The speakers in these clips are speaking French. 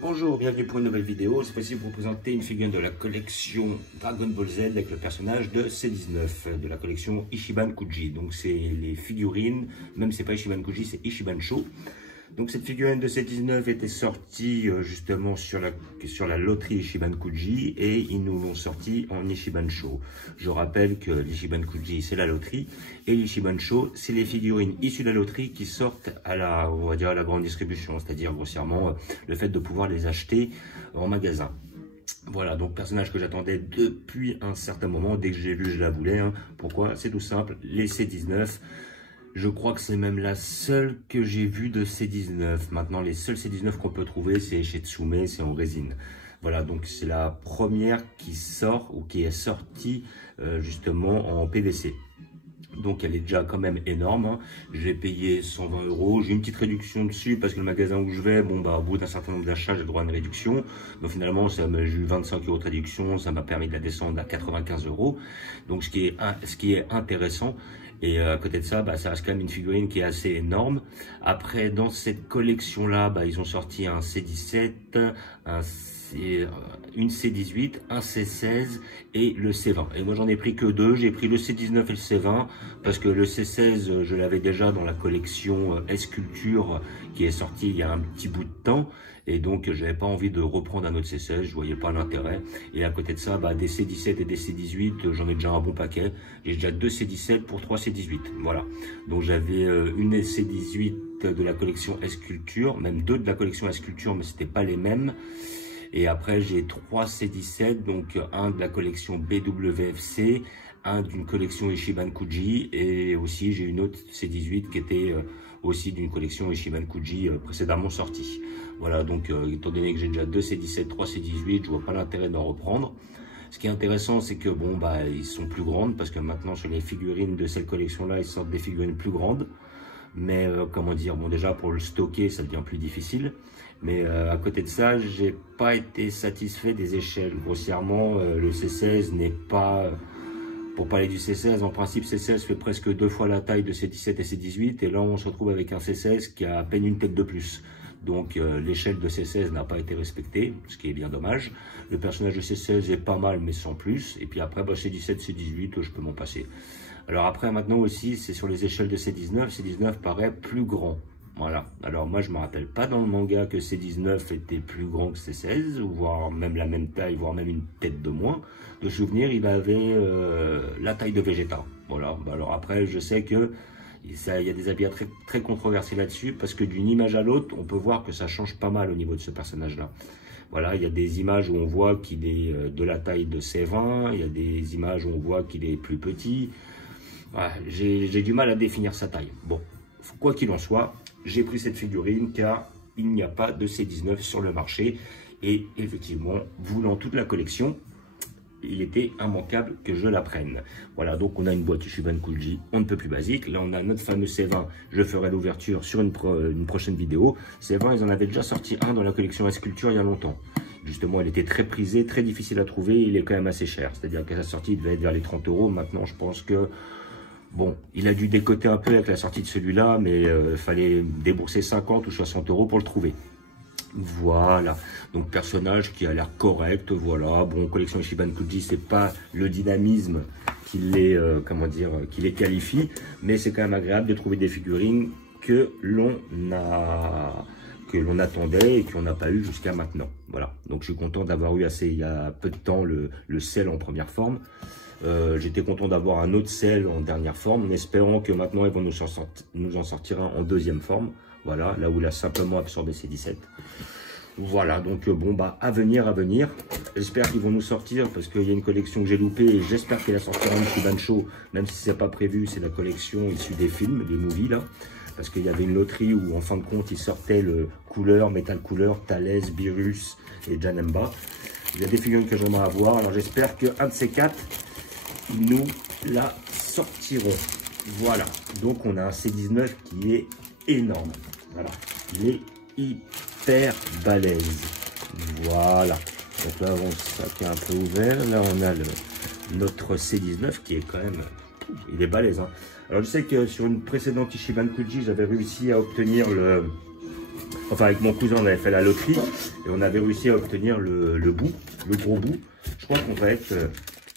Bonjour, bienvenue pour une nouvelle vidéo. Cette fois-ci, vous présenter une figurine de la collection Dragon Ball Z avec le personnage de C19 de la collection Ichiban Kuji. Donc c'est les figurines, même c'est pas Ichiban Kuji, c'est Ichiban Sho. Donc cette figurine de C19 était sortie justement sur la loterie Ichiban Kuji et ils nous l'ont sorti en Ichiban Sho. Je rappelle que l'Ichiban Kuji c'est la loterie et l'Ichiban Sho c'est les figurines issues de la loterie qui sortent à la, on va dire à la grande distribution, c'est-à-dire grossièrement le fait de pouvoir les acheter en magasin. Voilà, donc personnage que j'attendais depuis un certain moment, dès que j'ai lu je la voulais. Pourquoi? C'est tout simple, les C19. Je crois que c'est même la seule que j'ai vue de C19. Maintenant, les seuls C19 qu'on peut trouver, c'est chez Tsume, c'est en résine. Voilà, donc c'est la première qui sort ou qui est sortie justement en PVC. Donc elle est déjà quand même énorme. J'ai payé 120 €. J'ai une petite réduction dessus parce que le magasin où je vais, bon bah au bout d'un certain nombre d'achats, j'ai droit à une réduction. Donc finalement, j'ai eu 25 € de réduction. Ça m'a permis de la descendre à 95 €. Donc ce qui est intéressant. Et à côté de ça, bah, ça reste quand même une figurine qui est assez énorme. Après, dans cette collection-là, bah, ils ont sorti un C17, une C18, un C16 et le C20. Et moi, j'en ai pris que deux. J'ai pris le C19 et le C20 parce que le C16, je l'avais déjà dans la collection S-Culture qui est sortie il y a un petit bout de temps. Et donc, j'avais pas envie de reprendre un autre C16, je voyais pas l'intérêt. Et à côté de ça, bah, des C17 et des C18, j'en ai déjà un bon paquet. J'ai déjà 2 C17 pour 3 C18. Voilà. Donc, j'avais une C18 de la collection S-Culture, même deux de la collection S-Culture, mais c'était pas les mêmes. Et après, j'ai 3 C17, donc un de la collection BWFC, un d'une collection Ichiban Kuji, et aussi j'ai une autre C18 qui était aussi d'une collection Ichiban Kuji précédemment sortie. Voilà, donc étant donné que j'ai déjà 2 C17, 3 C18, je vois pas l'intérêt d'en reprendre. Ce qui est intéressant, c'est que bon, bah, ils sont plus grandes, parce que maintenant sur les figurines de cette collection-là, ils sortent des figurines plus grandes. Mais comment dire, bon déjà pour le stocker, ça devient plus difficile. Mais à côté de ça, j'ai pas été satisfait des échelles. Grossièrement, le C16 n'est pas... Pour parler du C16, en principe, C16 fait presque 2 fois la taille de C17 et C18. Et là, on se retrouve avec un C16 qui a à peine une tête de plus. Donc, l'échelle de C16 n'a pas été respectée, ce qui est bien dommage. Le personnage de C16 est pas mal, mais sans plus. Et puis après, bah, C17, C18, je peux m'en passer. Alors après, maintenant aussi, c'est sur les échelles de C19. C19 paraît plus grand. Voilà. Alors moi, je me rappelle pas dans le manga que C19 était plus grand que C16, voire même la même taille, voire même une tête de moins. De souvenir, il avait la taille de Vegeta. Voilà. Bah, alors après, je sais que il y a des avis très, très controversés là-dessus, parce que d'une image à l'autre, on peut voir que ça change pas mal au niveau de ce personnage-là. Voilà, il y a des images où on voit qu'il est de la taille de C20, il y a des images où on voit qu'il est plus petit. Ouais, j'ai du mal à définir sa taille. Bon, quoi qu'il en soit, j'ai pris cette figurine car il n'y a pas de C19 sur le marché. Et effectivement, voulant toute la collection, il était immanquable que je la prenne. Voilà, donc on a une boîte Ichiban Kuji, on ne peut plus basique. Là, on a notre fameux C20. Je ferai l'ouverture sur une prochaine vidéo. C20, ils en avaient déjà sorti un dans la collection S-Culture il y a longtemps. Justement, elle était très prisée, très difficile à trouver. Il est quand même assez cher. C'est-à-dire qu'à sa sortie, il devait être vers les 30 €. Maintenant, je pense que... Bon, il a dû décoter un peu avec la sortie de celui-là, mais il fallait débourser 50 ou 60 € pour le trouver. Voilà, donc personnage qui a l'air correct, voilà. Bon, collection Ichiban Kuji, c'est pas le dynamisme qui les, comment dire, qui les qualifie, mais c'est quand même agréable de trouver des figurines que l'on attendait et qu'on n'a pas eu jusqu'à maintenant. Voilà, donc je suis content d'avoir eu il y a peu de temps le Cell en première forme. J'étais content d'avoir un autre Cell en dernière forme, en espérant que maintenant ils vont nous en sortir un en deuxième forme. Voilà, là où il a simplement absorbé ses 17. Voilà, donc bon, bah, à venir. J'espère qu'ils vont nous sortir, parce qu'il y a une collection que j'ai loupée, et j'espère qu'elle sortira en Ichiban Sho, même si c'est pas prévu, c'est la collection issue des films, des movies, là. Parce qu'il y avait une loterie où, en fin de compte, il sortait le Couleur, Metal Couleur, Thalès, Beerus et Janemba. Il y a des figurines que j'aimerais avoir, alors j'espère qu'un de ces quatre, ils nous la sortiront. Voilà, donc on a un C19 qui est énorme. Voilà, il est hyper balèze. Voilà, donc là on sac est un peu ouvert. Là on a notre C19 qui est quand même, il est balèze, hein. Alors je sais que sur une précédente Ichiban Kuji, j'avais réussi à obtenir Enfin, avec mon cousin, on avait fait la loterie et on avait réussi à obtenir le bout, le gros bout. Je crois qu'on va être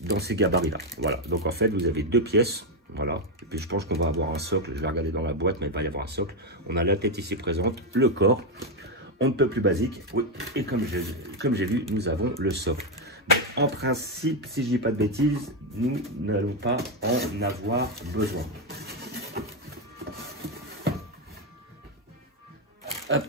dans ces gabarits-là. Voilà. Donc, en fait, vous avez 2 pièces. Voilà. Et puis, je pense qu'on va avoir un socle. Je vais regarder dans la boîte, mais il va y avoir un socle. On a la tête ici présente, le corps. On ne peut plus basique. Oui. Et comme j'ai vu, nous avons le socle. En principe, si je dis pas de bêtises, nous n'allons pas en avoir besoin. Hop.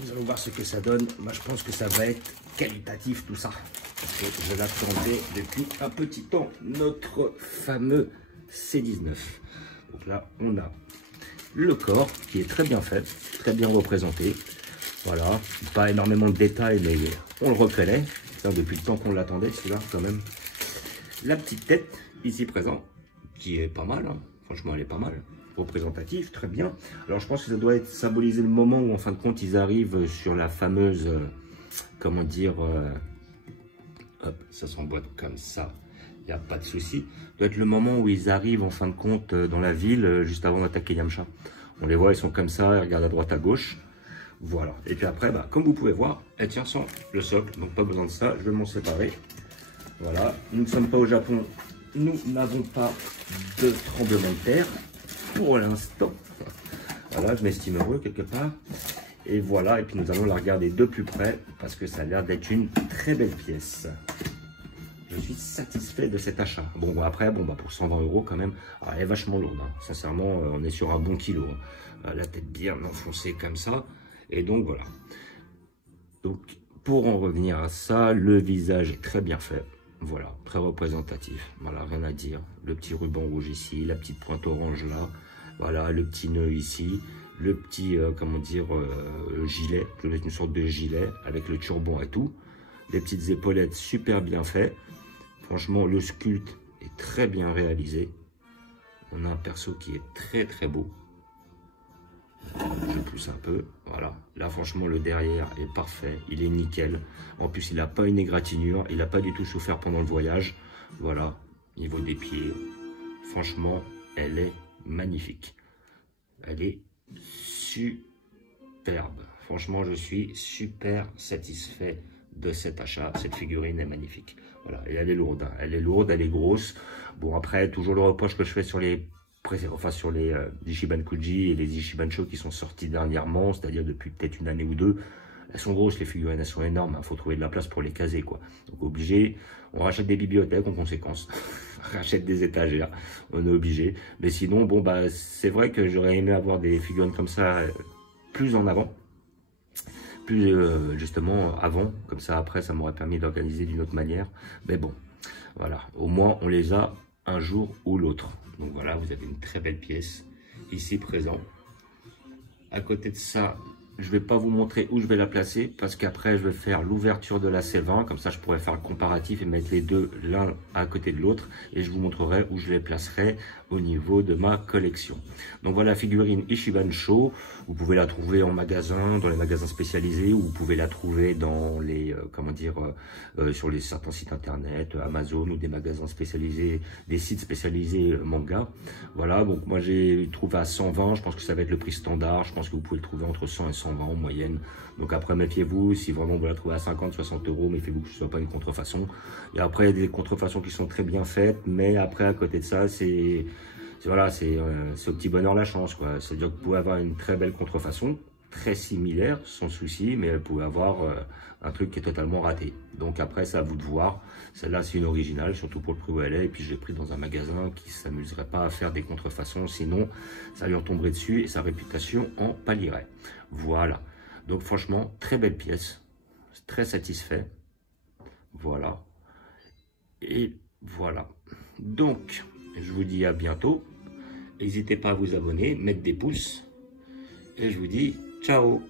Nous allons voir ce que ça donne. Moi, je pense que ça va être qualitatif tout ça. Parce que je l'attendais depuis un petit temps. Notre fameux C19. Donc là, on a le corps qui est très bien fait, très bien représenté. Voilà, pas énormément de détails, mais on le reconnaît. Ça, depuis le temps qu'on l'attendait, celui-là, quand même. La petite tête, ici présent, qui est pas mal. Hein. Franchement, elle est pas mal. Représentative, très bien. Alors, je pense que ça doit être symboliser le moment où, en fin de compte, ils arrivent sur la fameuse, comment dire, hop, ça s'emboîte comme ça. Il n'y a pas de souci. Ça doit être le moment où ils arrivent en fin de compte dans la ville, juste avant d'attaquer Yamcha. On les voit, ils sont comme ça, ils regardent à droite, à gauche. Voilà. Et puis après, bah, comme vous pouvez voir, elle tient sans le socle. Donc pas besoin de ça, je vais m'en séparer. Voilà. Nous ne sommes pas au Japon. Nous n'avons pas de tremblement de terre pour l'instant. Voilà, je m'estime heureux quelque part. Et voilà, et puis nous allons la regarder de plus près parce que ça a l'air d'être une très belle pièce. Je suis satisfait de cet achat. Bon, après, bon, bah, pour 120 € quand même, alors, elle est vachement lourde. Hein. Sincèrement, on est sur un bon kilo. Hein. La tête bien enfoncée comme ça. Et donc, voilà. Donc, pour en revenir à ça, le visage est très bien fait. Voilà, très représentatif. Voilà, rien à dire. Le petit ruban rouge ici, la petite pointe orange là. Voilà, le petit nœud ici. Le petit, comment dire, gilet. Une sorte de gilet avec le turban et tout. Les petites épaulettes super bien faites. Franchement, le sculpte est très bien réalisé. On a un perso qui est très très beau. Je pousse un peu, voilà. Là, franchement, le derrière est parfait. Il est nickel. En plus, il n'a pas une égratignure. Il n'a pas du tout souffert pendant le voyage. Voilà, niveau des pieds. Franchement, elle est magnifique. Elle est superbe. Franchement, je suis super satisfait de cet achat. Cette figurine est magnifique. Voilà, et elle est lourde. Hein. Elle est lourde, elle est grosse. Bon, après, toujours le reproche que je fais sur les Ichiban Kuji et les Ichiban Cho qui sont sortis dernièrement, c'est-à-dire depuis peut-être une année ou deux. Elles sont grosses, les figurines, elles sont énormes. Il faut trouver de la place pour les caser, quoi. Donc, obligé. On rachète des bibliothèques en conséquence. On rachète des étagères. On est obligé. Mais sinon, bon, bah, c'est vrai que j'aurais aimé avoir des figurines comme ça plus en avant. Plus justement avant, comme ça après ça m'aurait permis d'organiser d'une autre manière, mais bon, voilà, au moins on les a un jour ou l'autre. Donc voilà, vous avez une très belle pièce ici présent. À côté de ça, je vais pas vous montrer où je vais la placer parce qu'après je vais faire l'ouverture de la C20, comme ça je pourrais faire le comparatif et mettre les deux l'un à côté de l'autre et je vous montrerai où je les placerai au niveau de ma collection. Donc voilà la figurine Ichiban Cho. Vous pouvez la trouver en magasin, dans les magasins spécialisés, ou vous pouvez la trouver dans les, comment dire, sur certains sites internet, Amazon ou des magasins spécialisés, des sites spécialisés manga. Voilà, donc moi j'ai trouvé à 120, je pense que ça va être le prix standard, je pense que vous pouvez le trouver entre 100 et 120 en moyenne. Donc après méfiez-vous, si vraiment vous la trouvez à 50, 60 €, méfiez-vous que ce ne soit pas une contrefaçon. Et après il y a des contrefaçons qui sont très bien faites, mais après à côté de ça, c'est voilà, c'est au petit bonheur la chance, quoi. C'est-à-dire que vous pouvez avoir une très belle contrefaçon, très similaire, sans souci, mais vous pouvez avoir un truc qui est totalement raté. Donc après, c'est à vous de voir. Celle-là, c'est une originale, surtout pour le prix où elle est. Et puis, je l'ai pris dans un magasin qui ne s'amuserait pas à faire des contrefaçons, sinon, ça lui en tomberait dessus et sa réputation en pâlirait. Voilà. Donc, franchement, très belle pièce. Très satisfait. Voilà. Et voilà. Donc, je vous dis à bientôt. N'hésitez pas à vous abonner, mettre des pouces. Et je vous dis ciao.